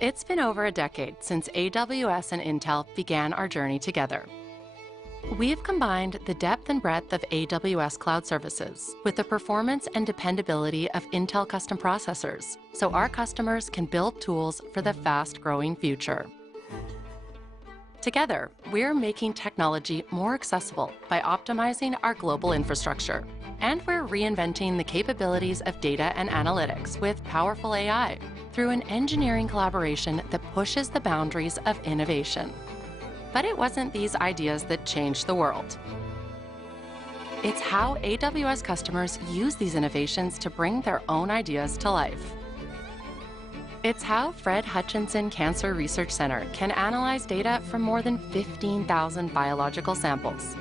It's been over a decade since AWS and Intel began our journey together. We've combined the depth and breadth of AWS cloud services with the performance and dependability of Intel custom processors, so our customers can build tools for the fast-growing future. Together, we're making technology more accessible by optimizing our global infrastructure. And we're reinventing the capabilities of data and analytics with powerful AI through an engineering collaboration that pushes the boundaries of innovation. But it wasn't these ideas that changed the world. It's how AWS customers use these innovations to bring their own ideas to life. It's how Fred Hutchinson Cancer Research Center can analyze data from more than 15,000 biological samples.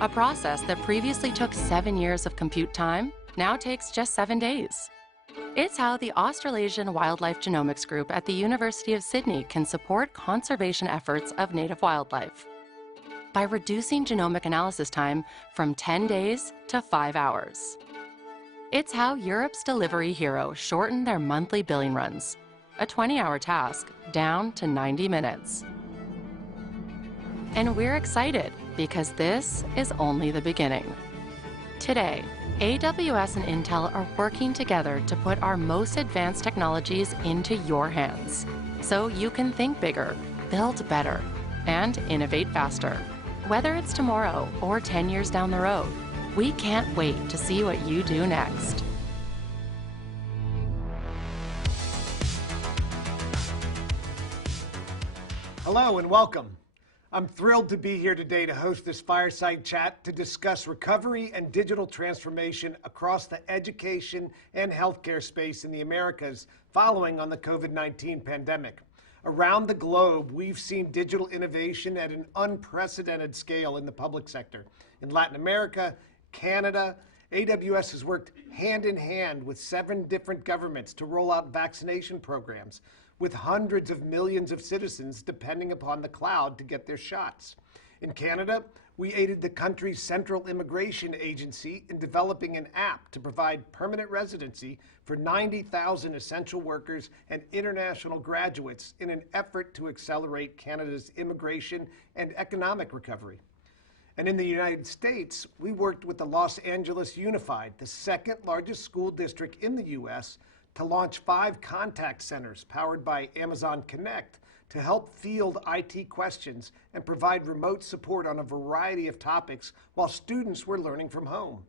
A process that previously took 7 years of compute time now takes just 7 days. It's how the Australasian Wildlife Genomics Group at the University of Sydney can support conservation efforts of native wildlife by reducing genomic analysis time from 10 days to 5 hours. It's how Europe's delivery hero shortened their monthly billing runs, a 20-hour task, down to 90 minutes. And we're excited because this is only the beginning. Today, AWS and Intel are working together to put our most advanced technologies into your hands, so you can think bigger, build better, and innovate faster. Whether it's tomorrow or 10 years down the road, we can't wait to see what you do next. Hello and welcome. I'm thrilled to be here today to host this fireside chat to discuss recovery and digital transformation across the education and healthcare space in the Americas following on the COVID-19 pandemic. Around the globe, we've seen digital innovation at an unprecedented scale in the public sector. In Latin America, Canada, AWS has worked hand in hand with 7 different governments to roll out vaccination programs, with hundreds of millions of citizens depending upon the cloud to get their shots. In Canada, we aided the country's Central Immigration Agency in developing an app to provide permanent residency for 90,000 essential workers and international graduates in an effort to accelerate Canada's immigration and economic recovery. And in the United States, we worked with the Los Angeles Unified, the 2nd largest school district in the U.S., to launch 5 contact centers powered by Amazon Connect to help field IT questions and provide remote support on a variety of topics while students were learning from home.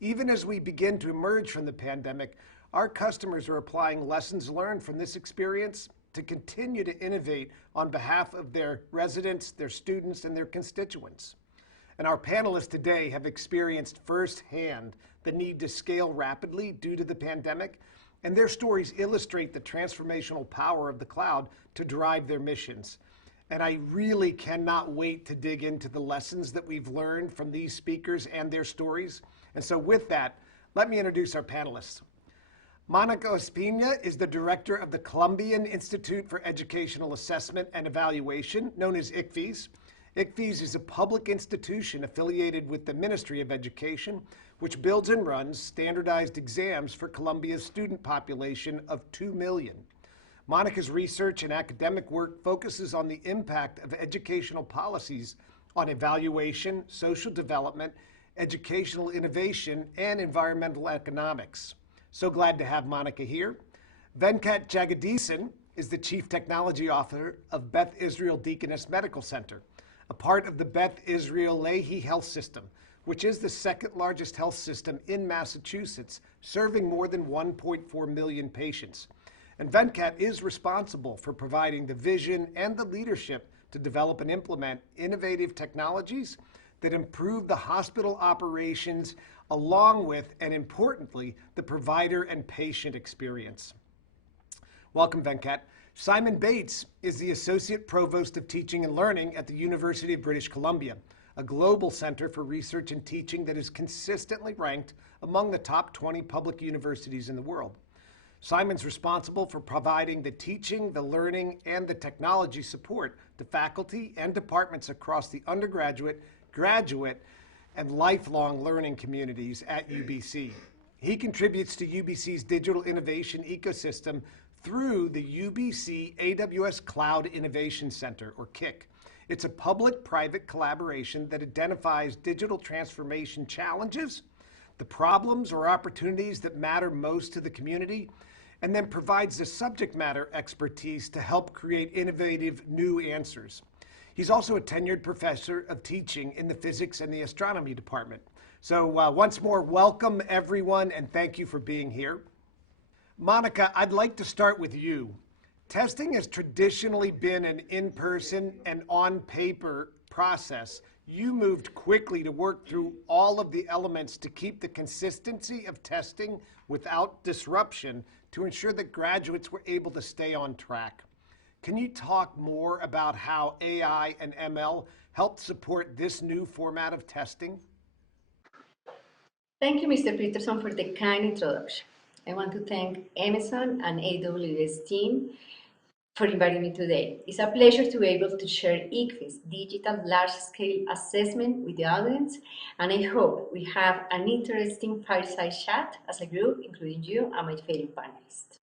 Even as we begin to emerge from the pandemic, our customers are applying lessons learned from this experience to continue to innovate on behalf of their residents, their students, and their constituents. And our panelists today have experienced firsthand the need to scale rapidly due to the pandemic, and their stories illustrate the transformational power of the cloud to drive their missions. And I really cannot wait to dig into the lessons that we've learned from these speakers and their stories. And so with that, let me introduce our panelists. Monica Ospina is the director of the Colombian Institute for Educational Assessment and Evaluation, known as ICFES. ICFES is a public institution affiliated with the Ministry of Education, which builds and runs standardized exams for Colombia's student population of 2 million. Monica's research and academic work focuses on the impact of educational policies on evaluation, social development, educational innovation, and environmental economics. So glad to have Monica here. Venkat Jegadeesan is the Chief Technology Officer of Beth Israel Deaconess Medical Center, a part of the Beth Israel Lahey Health System, which is the 2nd largest health system in Massachusetts, serving more than 1.4 million patients. And Venkat is responsible for providing the vision and the leadership to develop and implement innovative technologies that improve the hospital operations, along with, and importantly, the provider and patient experience. Welcome, Venkat. Simon Bates is the Associate Provost of Teaching and Learning at the University of British Columbia, a global center for research and teaching that is consistently ranked among the top 20 public universities in the world. Simon's responsible for providing the teaching, the learning, and the technology support to faculty and departments across the undergraduate, graduate, and lifelong learning communities at UBC. He contributes to UBC's digital innovation ecosystem through the UBC AWS Cloud Innovation Center, or KIC. It's a public-private collaboration that identifies digital transformation challenges, the problems or opportunities that matter most to the community, and then provides the subject matter expertise to help create innovative new answers. He's also a tenured professor of teaching in the physics and the astronomy department. So once more, welcome everyone, and thank you for being here. Monica, I'd like to start with you. Testing has traditionally been an in-person and on-paper process. You moved quickly to work through all of the elements to keep the consistency of testing without disruption to ensure that graduates were able to stay on track. Can you talk more about how AI and ML helped support this new format of testing? Thank you, Mr. Peterson, for the kind introduction. I want to thank Amazon and AWS team for inviting me today. It's a pleasure to be able to share ICFE's digital large-scale assessment with the audience, and I hope we have an interesting fireside chat as a group, including you and my fellow panelists.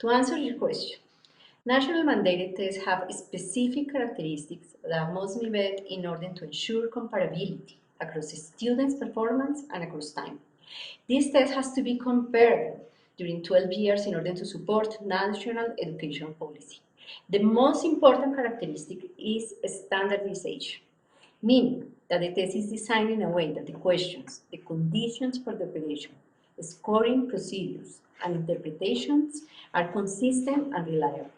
To answer your question, national mandated tests have specific characteristics that must be met in order to ensure comparability across students' performance and across time. This test has to be compared during 12 years in order to support national education policy. The most important characteristic is standardization, meaning that the test is designed in a way that the questions, the conditions for the operation, scoring procedures, and interpretations are consistent and reliable.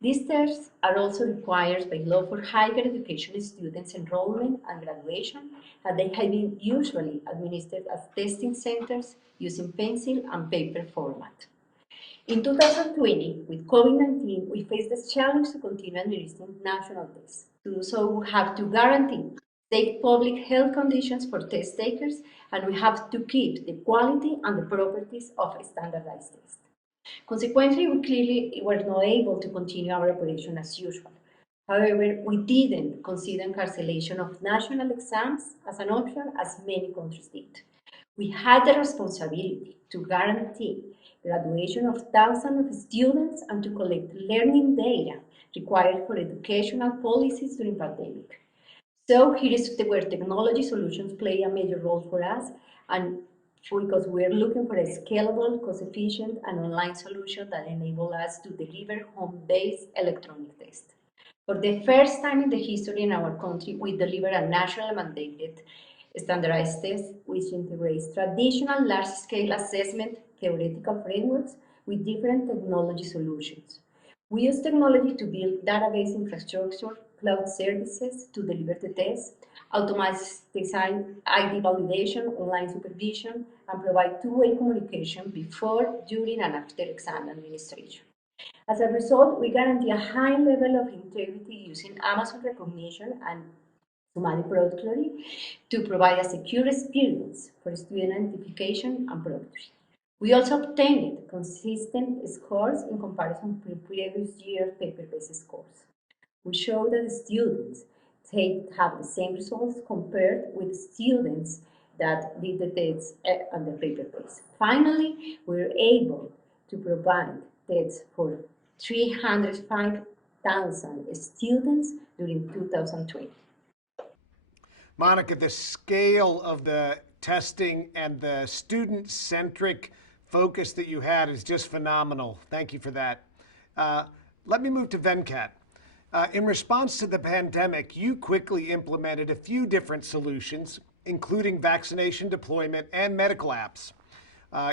These tests are also required by law for higher education students' enrollment and graduation, and they have been usually administered as testing centers using pencil and paper format. In 2020, with COVID-19, we faced the challenge to continue administering national tests. To do so, we have to guarantee safe public health conditions for test takers, and we have to keep the quality and the properties of standardized tests. Consequently, we clearly were not able to continue our operation as usual. However, we didn't consider cancellation of national exams as an option as many countries did. We had the responsibility to guarantee graduation of thousands of students and to collect learning data required for educational policies during pandemic. So here is where technology solutions play a major role for us, and because we're looking for a scalable, cost-efficient, and online solution that enable us to deliver home-based electronic tests. For the first time in the history in our country, we deliver a national mandated standardized test which integrates traditional large-scale assessment theoretical frameworks with different technology solutions. We use technology to build database infrastructure, cloud services to deliver the test, automate design ID validation, online supervision, and provide two-way communication before, during, and after exam administration. As a result, we guarantee a high level of integrity using Amazon recognition and somatic productivity to provide a secure experience for student identification and productivity. We also obtained consistent scores in comparison to previous year paper-based scores. We show that the students have the same results compared with students that did the tests on the paper-based. Finally, we were able to provide tests for 305,000 students during 2020. Monica, the scale of the testing and the student-centric focus that you had is just phenomenal. Thank you for that. Let me move to Venkat. In response to the pandemic, you quickly implemented a few different solutions, including vaccination deployment and medical apps.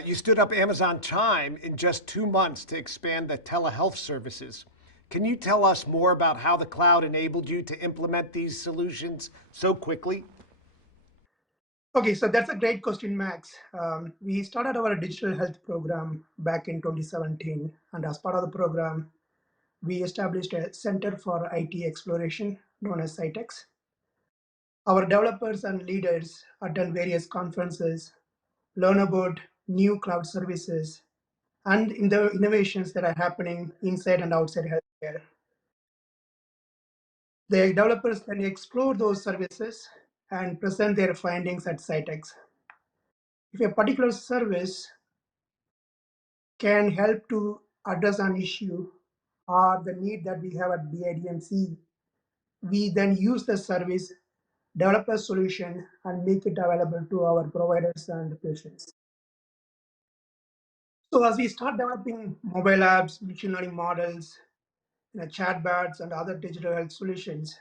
You stood up Amazon Chime in just 2 months to expand the telehealth services. Can you tell us more about how the cloud enabled you to implement these solutions so quickly? Okay, so that's a great question, Max. We started our digital health program back in 2017, and as part of the program, we established a Center for IT Exploration, known as CITEX. Our developers and leaders attend various conferences, learn about new cloud services, and in the innovations that are happening inside and outside healthcare. The developers then explore those services and present their findings at CITEX. If a particular service can help to address an issue or the need that we have at BIDMC, we then use the service, develop a solution, and make it available to our providers and patients. So as we start developing mobile apps, machine learning models, chatbots, and other digital health solutions,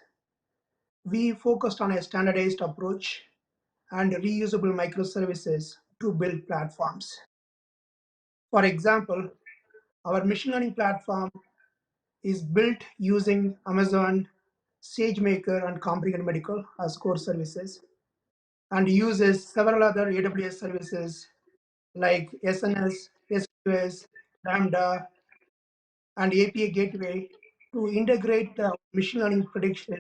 we focused on a standardized approach and reusable microservices to build platforms. For example, our machine learning platform is built using Amazon SageMaker and Comprehend Medical as core services and uses several other AWS services like SNS, SQS, Lambda, and API Gateway to integrate the machine learning prediction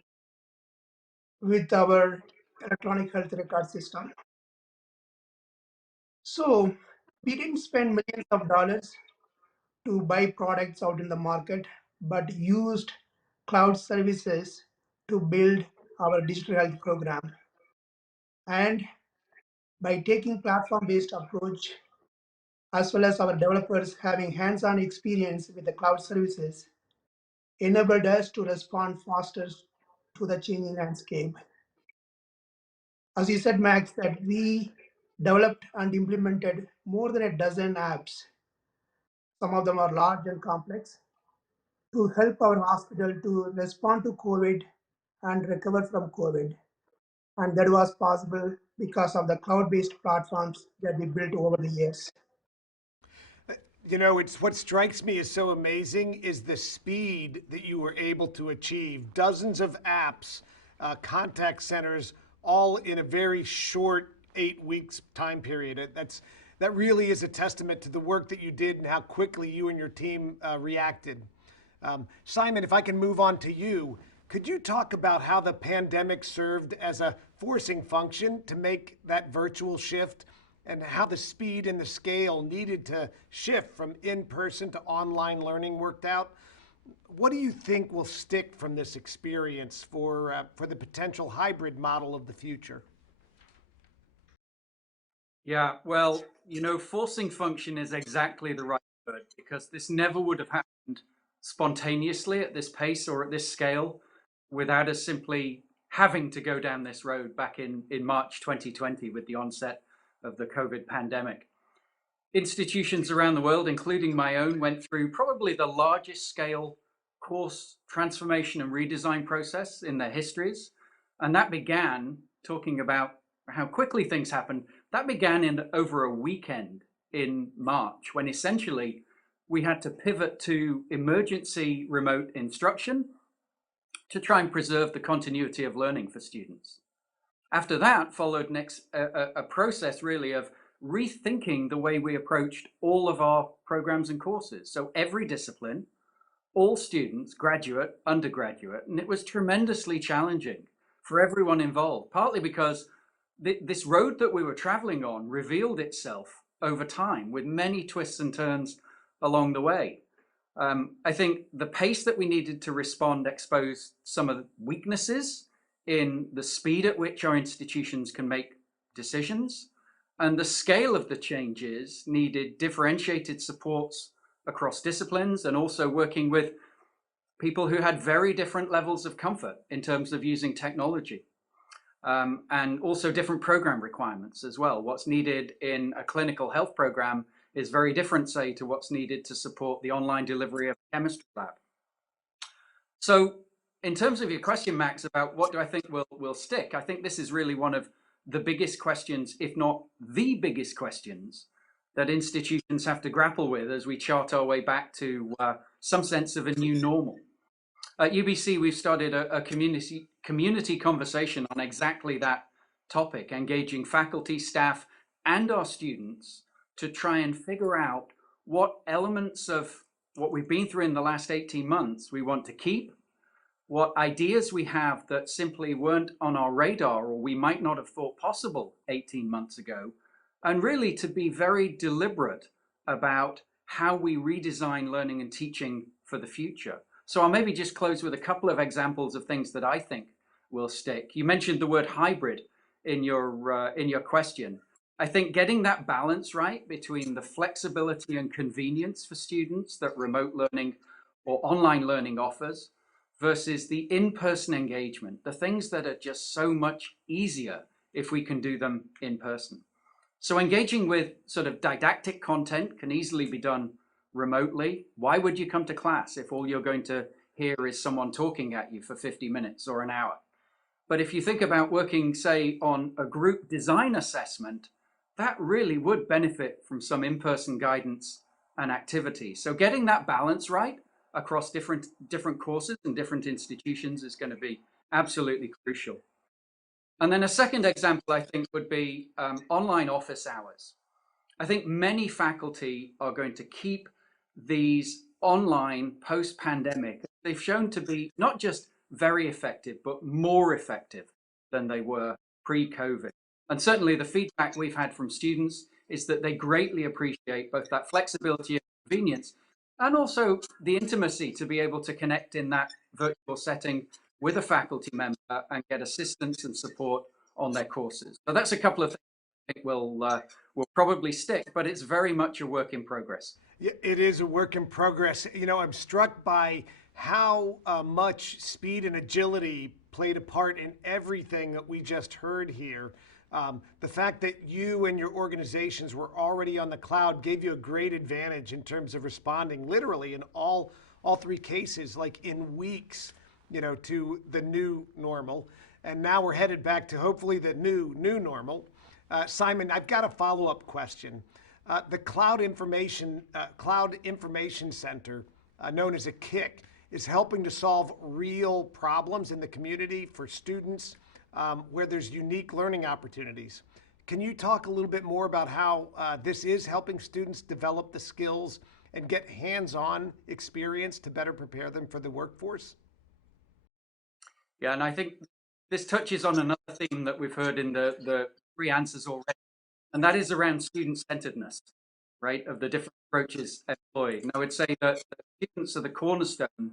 with our electronic health record system. So we didn't spend millions of dollars to buy products out in the market, but used cloud services to build our digital health program. And by taking platform-based approach, as well as our developers having hands-on experience with the cloud services, enabled us to respond faster to the changing landscape. As you said, Max, that we developed and implemented more than a dozen apps. Some of them are large and complex to help our hospital to respond to COVID and recover from COVID. And that was possible because of the cloud-based platforms that we built over the years. You know, it's what strikes me as so amazing is the speed that you were able to achieve. Dozens of apps, contact centers, all in a very short 8 weeks time period. That really is a testament to the work that you did and how quickly you and your team reacted. Simon, if I can move on to you, could you talk about how the pandemic served as a forcing function to make that virtual shift and how the speed and the scale needed to shift from in-person to online learning worked out? What do you think will stick from this experience for the potential hybrid model of the future? Yeah, well, forcing function is exactly the right word because this never would have happened spontaneously at this pace or at this scale without us simply having to go down this road back in March 2020 with the onset of the COVID pandemic. Institutions around the world, including my own, went through probably the largest scale course transformation and redesign process in their histories. And that began, talking about how quickly things happened, that began in over a weekend in March, when essentially we had to pivot to emergency remote instruction to try and preserve the continuity of learning for students. After that followed a process really of rethinking the way we approached all of our programs and courses. So every discipline, all students, graduate, undergraduate, and it was tremendously challenging for everyone involved, partly because this road that we were traveling on revealed itself over time with many twists and turns along the way. I think the pace that we needed to respond exposed some of the weaknesses in the speed at which our institutions can make decisions, and the scale of the changes needed differentiated supports across disciplines and also working with people who had very different levels of comfort in terms of using technology. And also different program requirements as well. What's needed in a clinical health program is very different, say, to what's needed to support the online delivery of a chemistry lab. So in terms of your question, Max, about what do I think will stick, I think this is really one of the biggest questions, if not the biggest questions, that institutions have to grapple with as we chart our way back to some sense of a new normal. At UBC, we've started a community conversation on exactly that topic, engaging faculty, staff, and our students to try and figure out what elements of what we've been through in the last 18 months we want to keep, what ideas we have that simply weren't on our radar or we might not have thought possible 18 months ago, and really to be very deliberate about how we redesign learning and teaching for the future. So I'll maybe just close with a couple of examples of things that I think will stick. You mentioned the word hybrid in your question. I think getting that balance right between the flexibility and convenience for students that remote learning or online learning offers versus the in-person engagement, the things that are just so much easier if we can do them in person. So engaging with sort of didactic content can easily be done remotely. Why would you come to class if all you're going to hear is someone talking at you for 50 minutes or an hour? But if you think about working, say, on a group design assessment, that really would benefit from some in-person guidance and activity. So getting that balance right across different courses and different institutions is going to be absolutely crucial. And then a second example, I think, would be online office hours. I think many faculty are going to keep these online post-pandemic. They've shown to be not just very effective, but more effective than they were pre-COVID. And certainly the feedback we've had from students is that they greatly appreciate both that flexibility and convenience, and also the intimacy to be able to connect in that virtual setting with a faculty member and get assistance and support on their courses. So that's a couple of things I think will probably stick, but it's very much a work in progress. Yeah, it is a work in progress. You know, I'm struck by how much speed and agility played a part in everything that we just heard here. The fact that you and your organizations were already on the cloud gave you a great advantage in terms of responding literally in all three cases, like in weeks, you know, to the new normal. And now we're headed back to hopefully the new normal. Simon, I've got a follow-up question. The Cloud Information Center, known as a Kick, is helping to solve real problems in the community for students where there's unique learning opportunities. Can you talk a little bit more about how this is helping students develop the skills and get hands-on experience to better prepare them for the workforce? Yeah, and I think this touches on another theme that we've heard in the three answers already, and that is around student-centeredness, right, of the different approaches employed. And I would say that the students are the cornerstone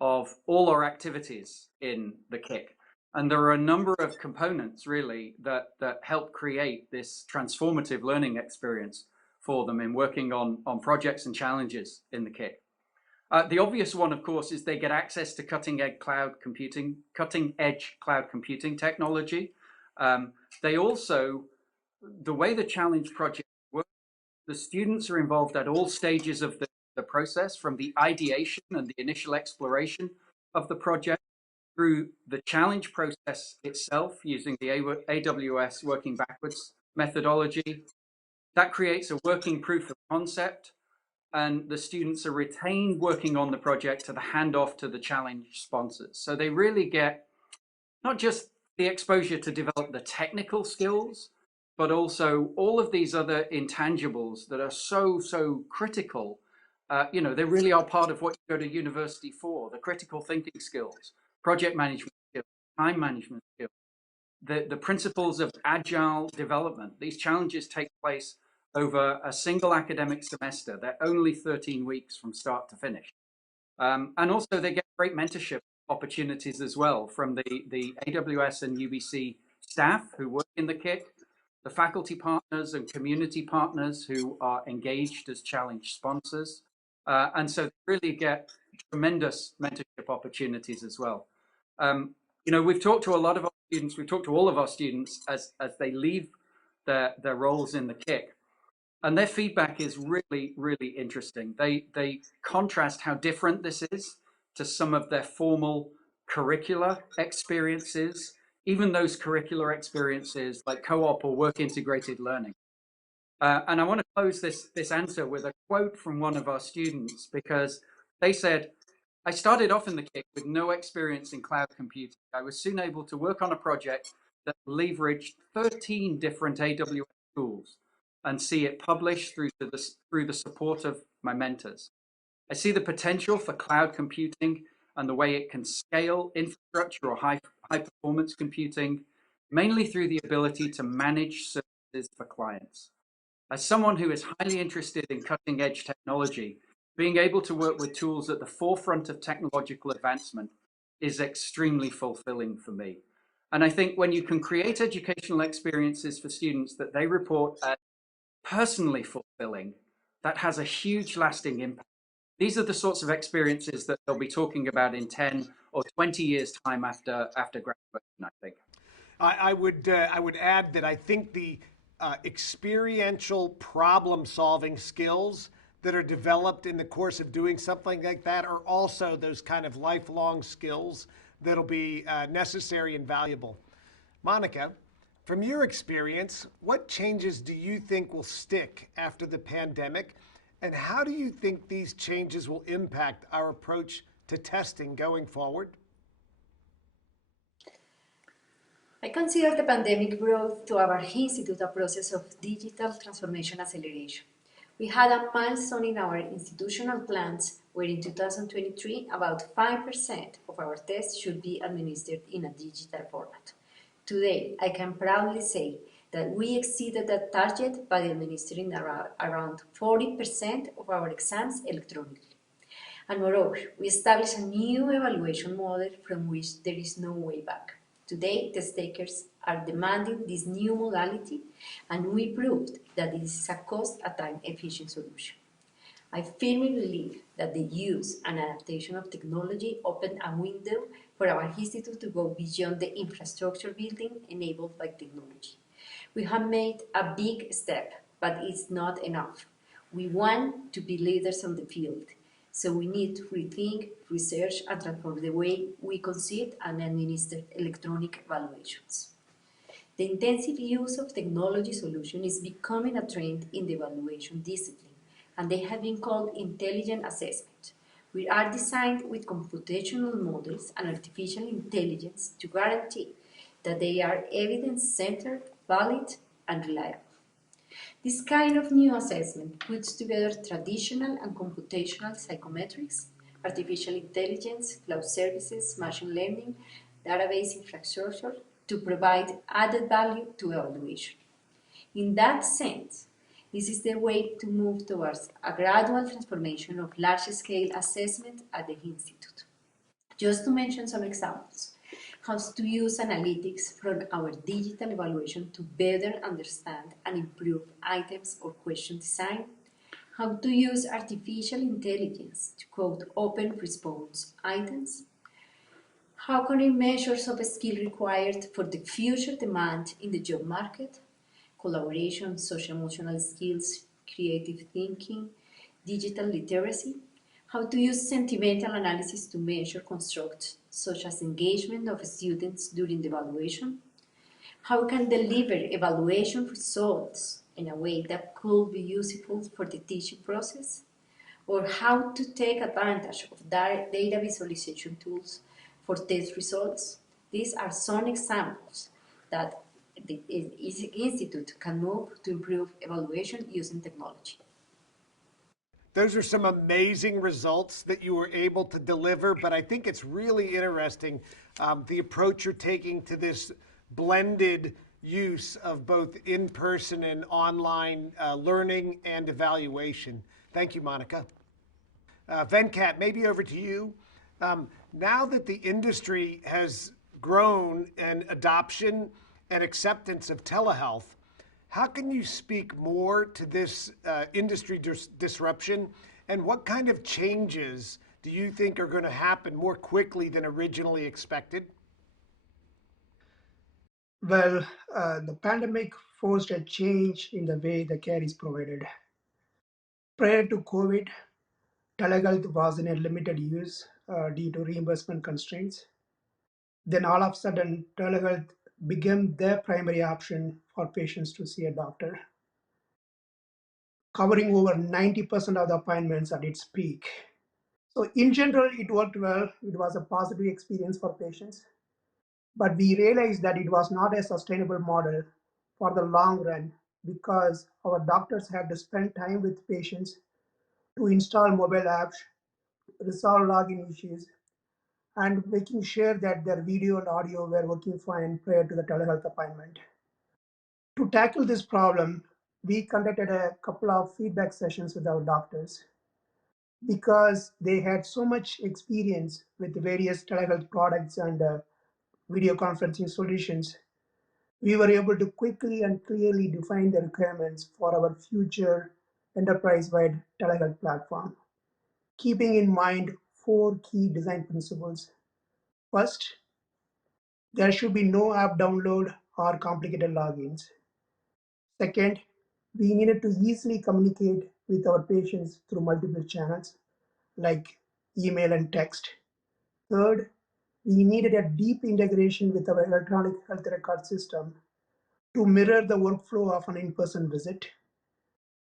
of all our activities in the Kick. And there are a number of components really that help create this transformative learning experience for them in working on projects and challenges in the Kick. The obvious one, of course, is they get access to cutting-edge cloud computing technology. They also, the way the challenge project works, the students are involved at all stages of the process, from the ideation and the initial exploration of the project through the challenge process itself using the AWS working backwards methodology. That creates a working proof of concept, and the students are retained working on the project to the handoff to the challenge sponsors. So they really get not just the exposure to develop the technical skills, but also all of these other intangibles that are so critical. You know, they really are part of what you go to university for: the critical thinking skills, project management skills, time management skills, the principles of agile development. These challenges take place over a single academic semester. They're only 13 weeks from start to finish. And also they get great mentorship opportunities as well from the AWS and UBC staff who work in the Kick, the faculty partners and community partners who are engaged as challenge sponsors. And so they really get tremendous mentorship opportunities as well. You know, we've talked to a lot of our students, we've talked to all of our students as they leave their roles in the Kick. And their feedback is really interesting. They contrast how different this is to some of their formal curricular experiences, even those curricular experiences like co-op or work integrated learning. And I want to close this answer with a quote from one of our students, because they said, "I started off in the Kick with no experience in cloud computing. I was soon able to work on a project that leveraged 13 different AWS tools and see it published through the support of my mentors. I see the potential for cloud computing and the way it can scale infrastructure or high performance computing, mainly through the ability to manage services for clients. As someone who is highly interested in cutting edge technology, being able to work with tools at the forefront of technological advancement is extremely fulfilling for me." And I think when you can create educational experiences for students that they report as personally fulfilling, that has a huge lasting impact. These are the sorts of experiences that they'll be talking about in 10 or 20 years' time after graduation, I think. I would add that I think the experiential problem solving skills that are developed in the course of doing something like that are also those kind of lifelong skills that'll be necessary and valuable. Monica, from your experience, what changes do you think will stick after the pandemic? And how do you think these changes will impact our approach to testing going forward? I consider the pandemic brought to our institute a process of digital transformation acceleration. We had a milestone in our institutional plans where in 2023 about 5% of our tests should be administered in a digital format. Today, I can proudly say that we exceeded that target by administering around 40% of our exams electronically. And moreover, we established a new evaluation model from which there is no way back. Today, test takers are demanding this new modality, and we proved that this is a cost and time efficient solution. I firmly believe that the use and adaptation of technology opened a window for our institute to go beyond the infrastructure building enabled by technology. We have made a big step, but it's not enough. We want to be leaders on the field, so we need to rethink, research, and transform the way we conceive and administer electronic evaluations. The intensive use of technology solutions is becoming a trend in the evaluation discipline, and they have been called intelligent assessment. We are designed with computational models and artificial intelligence to guarantee that they are evidence-centered, valid, and reliable. This kind of new assessment puts together traditional and computational psychometrics, artificial intelligence, cloud services, machine learning, database infrastructure to provide added value to evaluation. In that sense, this is the way to move towards a gradual transformation of large-scale assessment at the Institute. Just to mention some examples, how to use analytics from our digital evaluation to better understand and improve items or question design, how to use artificial intelligence to code open response items, how can we measure soft skills required for the future demand in the job market, collaboration, social emotional skills, creative thinking, digital literacy, how to use sentimental analysis to measure constructs such as engagement of students during the evaluation, how we can deliver evaluation results in a way that could be useful for the teaching process, or how to take advantage of data visualization tools for test results. These are some examples that the Institute can move to improve evaluation using technology. Those are some amazing results that you were able to deliver, but I think it's really interesting the approach you're taking to this blended use of both in-person and online learning and evaluation. Thank you, Monica. Venkat, maybe over to you. Now that the industry has grown in adoption and acceptance of telehealth, how can you speak more to this industry disruption, and what kind of changes do you think are going to happen more quickly than originally expected? Well, the pandemic forced a change in the way the care is provided. Prior to COVID, telehealth was in a limited use due to reimbursement constraints. Then all of a sudden, telehealth became the primary option for patients to see a doctor, covering over 90% of the appointments at its peak. So in general, it worked well. It was a positive experience for patients. But we realized that it was not a sustainable model for the long run because our doctors had to spend time with patients to install mobile apps, resolve login issues, and making sure that their video and audio were working fine prior to the telehealth appointment. To tackle this problem, we conducted a couple of feedback sessions with our doctors because they had so much experience with various telehealth products and video conferencing solutions, we were able to quickly and clearly define the requirements for our future enterprise-wide telehealth platform, keeping in mind four key design principles. First, there should be no app download or complicated logins. Second, we needed to easily communicate with our patients through multiple channels like email and text. Third, we needed a deep integration with our electronic health record system to mirror the workflow of an in-person visit.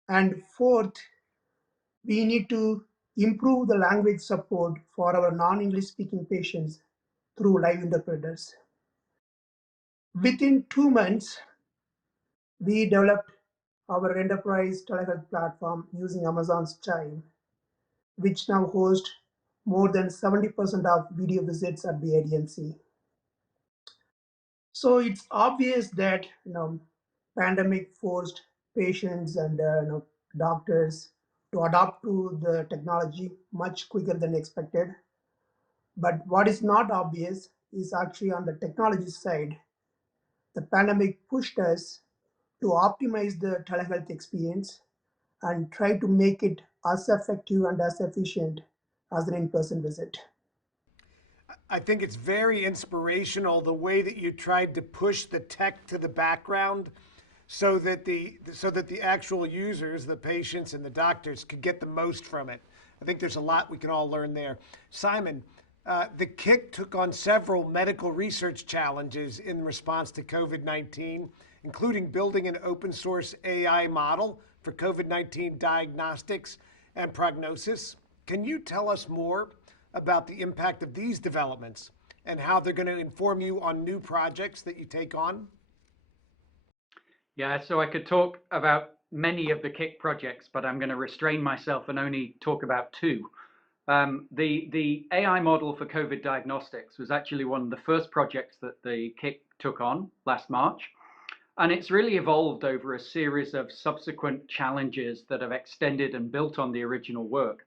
And fourth, we need to improve the language support for our non-English speaking patients through live interpreters. Within 2 months, we developed our enterprise telehealth platform using Amazon's Chime, which now hosts more than 70% of video visits at the ADMC. So it's obvious that pandemic forced patients and doctors to adapt to the technology much quicker than expected. But what is not obvious is actually on the technology side, the pandemic pushed us to optimize the telehealth experience and try to make it as effective and as efficient as an in-person visit. I think it's very inspirational the way that you tried to push the tech to the background so that the actual users, the patients and the doctors, could get the most from it. I think there's a lot we can all learn there. Simon, the Kick took on several medical research challenges in response to COVID-19, including building an open source AI model for COVID-19 diagnostics and prognosis. Can you tell us more about the impact of these developments and how they're going to inform you on new projects that you take on? Yeah, so I could talk about many of the Kick projects, but I'm going to restrain myself and only talk about two. The AI model for COVID diagnostics was actually one of the first projects that the Kick took on last March. And it's really evolved over a series of subsequent challenges that have extended and built on the original work.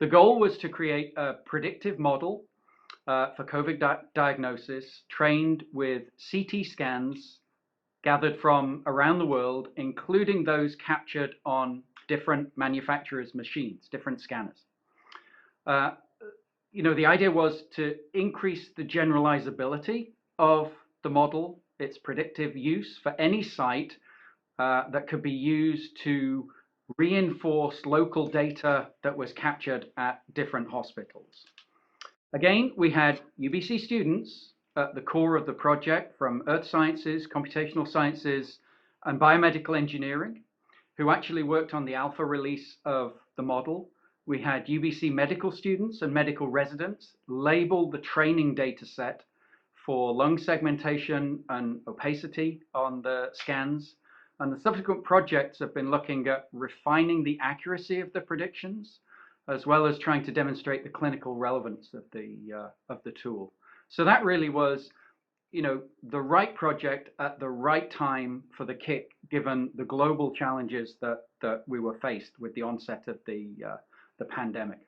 The goal was to create a predictive model for COVID diagnosis trained with CT scans gathered from around the world, including those captured on different manufacturers' machines, different scanners. The idea was to increase the generalizability of the model, its predictive use for any site that could be used to reinforce local data that was captured at different hospitals. Again, we had UBC students at the core of the project from earth sciences, computational sciences, and biomedical engineering, who actually worked on the alpha release of the model. We had UBC medical students and medical residents label the training data set for lung segmentation and opacity on the scans. And the subsequent projects have been looking at refining the accuracy of the predictions, as well as trying to demonstrate the clinical relevance of the tool. So that really was, the right project at the right time for the Kick, given the global challenges that we were faced with the onset of the pandemic.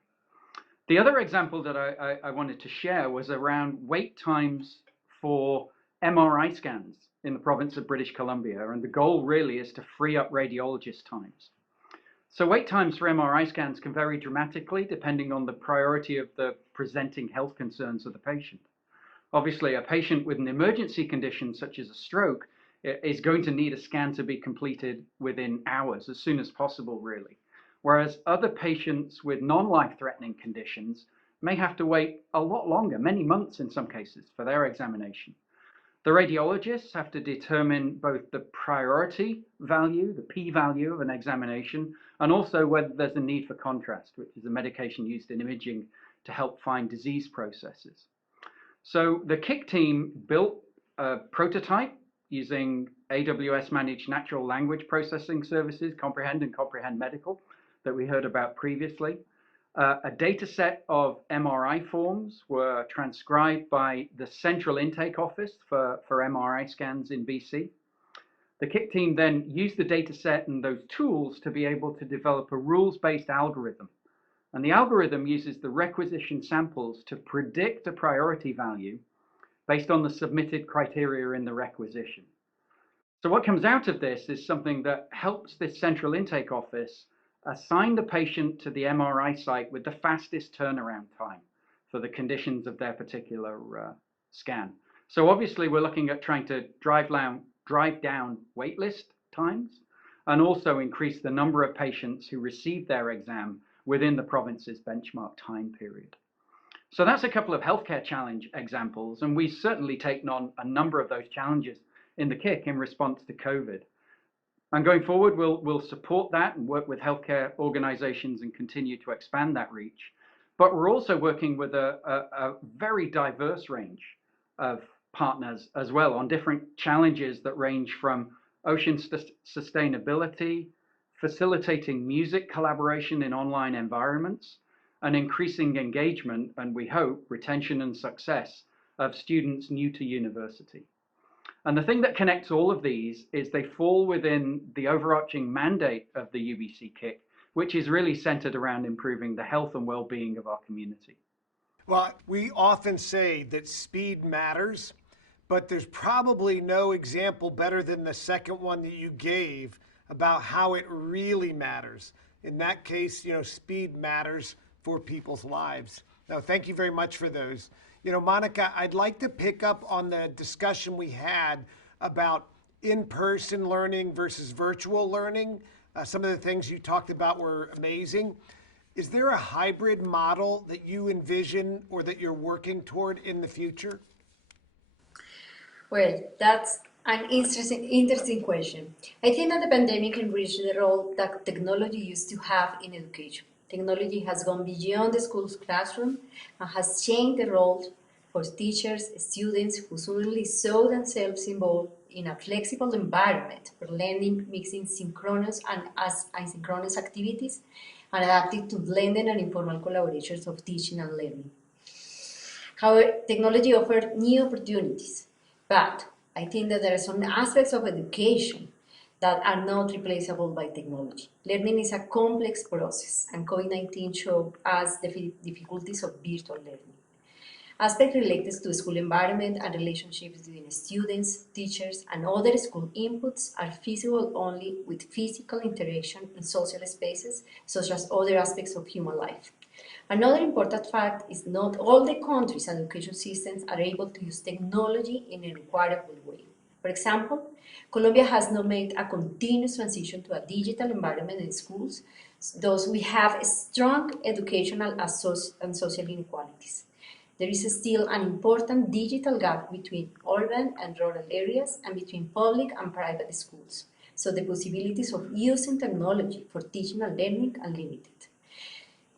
The other example that I wanted to share was around wait times for MRI scans in the province of British Columbia, and the goal really is to free up radiologist times. So wait times for MRI scans can vary dramatically depending on the priority of the presenting health concerns of the patient. Obviously, a patient with an emergency condition such as a stroke is going to need a scan to be completed within hours, as soon as possible, really. Whereas other patients with non-life-threatening conditions may have to wait a lot longer, many months in some cases, for their examination. The radiologists have to determine both the priority value, the p-value of an examination, and also whether there's a need for contrast, which is a medication used in imaging to help find disease processes. So the Kick team built a prototype using AWS managed natural language processing services, Comprehend and Comprehend Medical, that we heard about previously. A data set of MRI forms were transcribed by the Central Intake Office for MRI scans in BC. The Kick team then used the data set and those tools to be able to develop a rules-based algorithm. And the algorithm uses the requisition samples to predict a priority value based on the submitted criteria in the requisition. So what comes out of this is something that helps this central intake office assign the patient to the MRI site with the fastest turnaround time for the conditions of their particular scan. So obviously we're looking at trying to drive down waitlist times and also increase the number of patients who receive their exam within the province's benchmark time period. So that's a couple of healthcare challenge examples, and we certainly taken on a number of those challenges in the Kick in response to COVID. And going forward, we'll support that and work with healthcare organizations and continue to expand that reach. But we're also working with a very diverse range of partners as well on different challenges that range from ocean sustainability, facilitating music collaboration in online environments, and increasing engagement and, we hope, retention and success of students new to university. And the thing that connects all of these is they fall within the overarching mandate of the UBC Kick, which is really centered around improving the health and well-being of our community. Well, we often say that speed matters, but there's probably no example better than the second one that you gave about how it really matters. In that case, speed matters for people's lives. Now, thank you very much for those. Monica, I'd like to pick up on the discussion we had about in-person learning versus virtual learning. Some of the things you talked about were amazing. Is there a hybrid model that you envision or that you're working toward in the future? Well, that's an interesting question. I think that the pandemic enriched the role that technology used to have in education. Technology has gone beyond the school's classroom and has changed the role for teachers, students who suddenly saw themselves involved in a flexible environment for learning, mixing synchronous and asynchronous activities, and adapting to blended and informal collaborations of teaching and learning. However, technology offered new opportunities, but I think that there are some aspects of education that are not replaceable by technology. Learning is a complex process, and COVID-19 showed us the difficulties of virtual learning. Aspects related to school environment and relationships between students, teachers, and other school inputs are feasible only with physical interaction in social spaces, such as other aspects of human life. Another important fact is not all the countries' education systems are able to use technology in a requireable way. For example, Colombia has not made a continuous transition to a digital environment in schools, thus we have strong educational and social inequalities. There is still an important digital gap between urban and rural areas and between public and private schools, so the possibilities of using technology for teaching and learning are limited.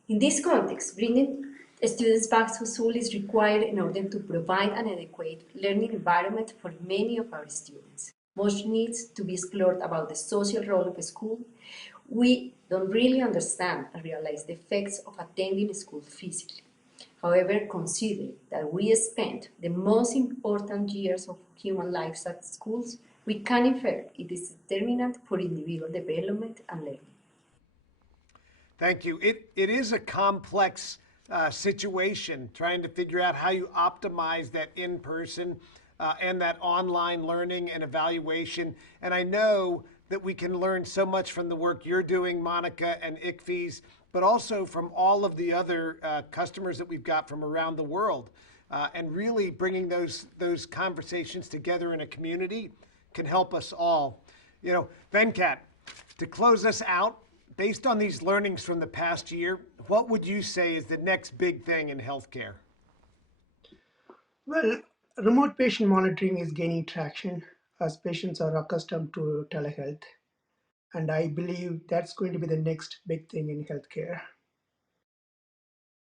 In this context, bringing students back to school is required in order to provide an adequate learning environment for many of our students. Much needs to be explored about the social role of a school. We don't really understand and realize the effects of attending school physically. However, consider that we spend the most important years of human lives at schools, we can infer it is determinant for individual development and learning. Thank you. It is a complex situation trying to figure out how you optimize that in-person and that online learning and evaluation. And I know that we can learn so much from the work you're doing, Monica and ICFES, but also from all of the other customers that we've got from around the world. And really bringing those conversations together in a community can help us all. Venkat, to close us out, based on these learnings from the past year, what would you say is the next big thing in healthcare? Well, remote patient monitoring is gaining traction as patients are accustomed to telehealth. And I believe that's going to be the next big thing in healthcare.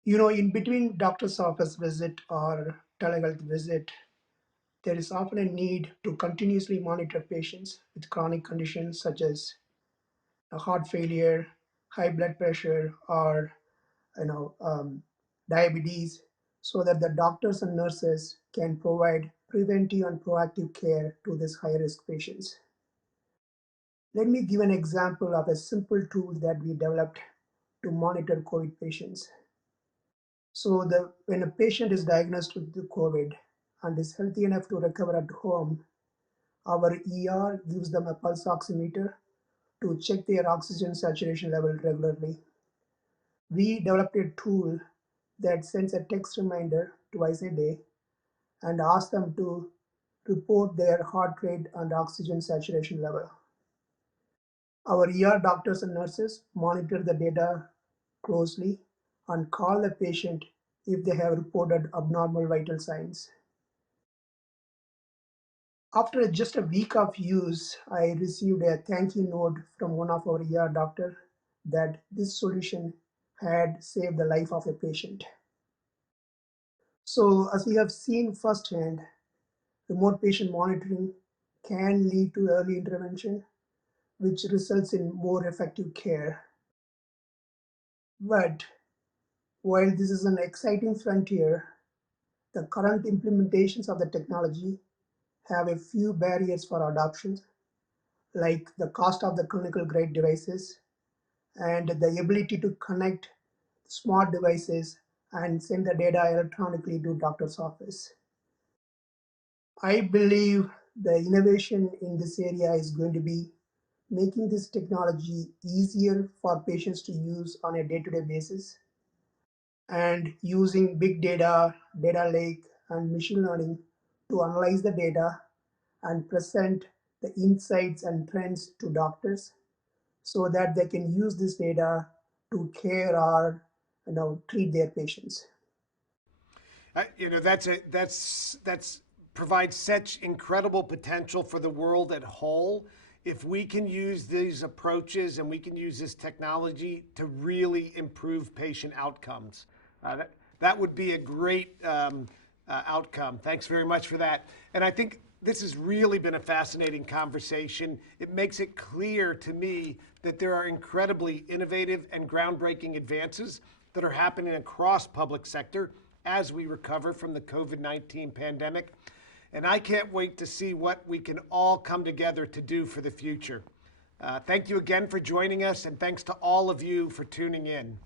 In between doctor's office visit or telehealth visit, there is often a need to continuously monitor patients with chronic conditions such as heart failure, high blood pressure, or diabetes, so that the doctors and nurses can provide preventive and proactive care to these high-risk patients. Let me give an example of a simple tool that we developed to monitor COVID patients. So when a patient is diagnosed with the COVID and is healthy enough to recover at home, our ER gives them a pulse oximeter to check their oxygen saturation level regularly. We developed a tool that sends a text reminder twice a day and asks them to report their heart rate and oxygen saturation level. Our ER doctors and nurses monitor the data closely and call the patient if they have reported abnormal vital signs. After just a week of use, I received a thank you note from one of our ER doctors that this solution had saved the life of a patient. So, as we have seen firsthand, remote patient monitoring can lead to early intervention, which results in more effective care. But while this is an exciting frontier, the current implementations of the technology have a few barriers for adoption, like the cost of the clinical grade devices and the ability to connect smart devices and send the data electronically to doctor's office. I believe the innovation in this area is going to be making this technology easier for patients to use on a day-to-day basis, and using big data, data lake, and machine learning to analyze the data and present the insights and trends to doctors so that they can use this data to care or treat their patients. That's provides such incredible potential for the world at whole. If we can use these approaches and we can use this technology to really improve patient outcomes, that would be a great outcome. Thanks very much for that. And I think this has really been a fascinating conversation. It makes it clear to me that there are incredibly innovative and groundbreaking advances that are happening across public sector as we recover from the COVID-19 pandemic. And I can't wait to see what we can all come together to do for the future. Thank you again for joining us, and thanks to all of you for tuning in.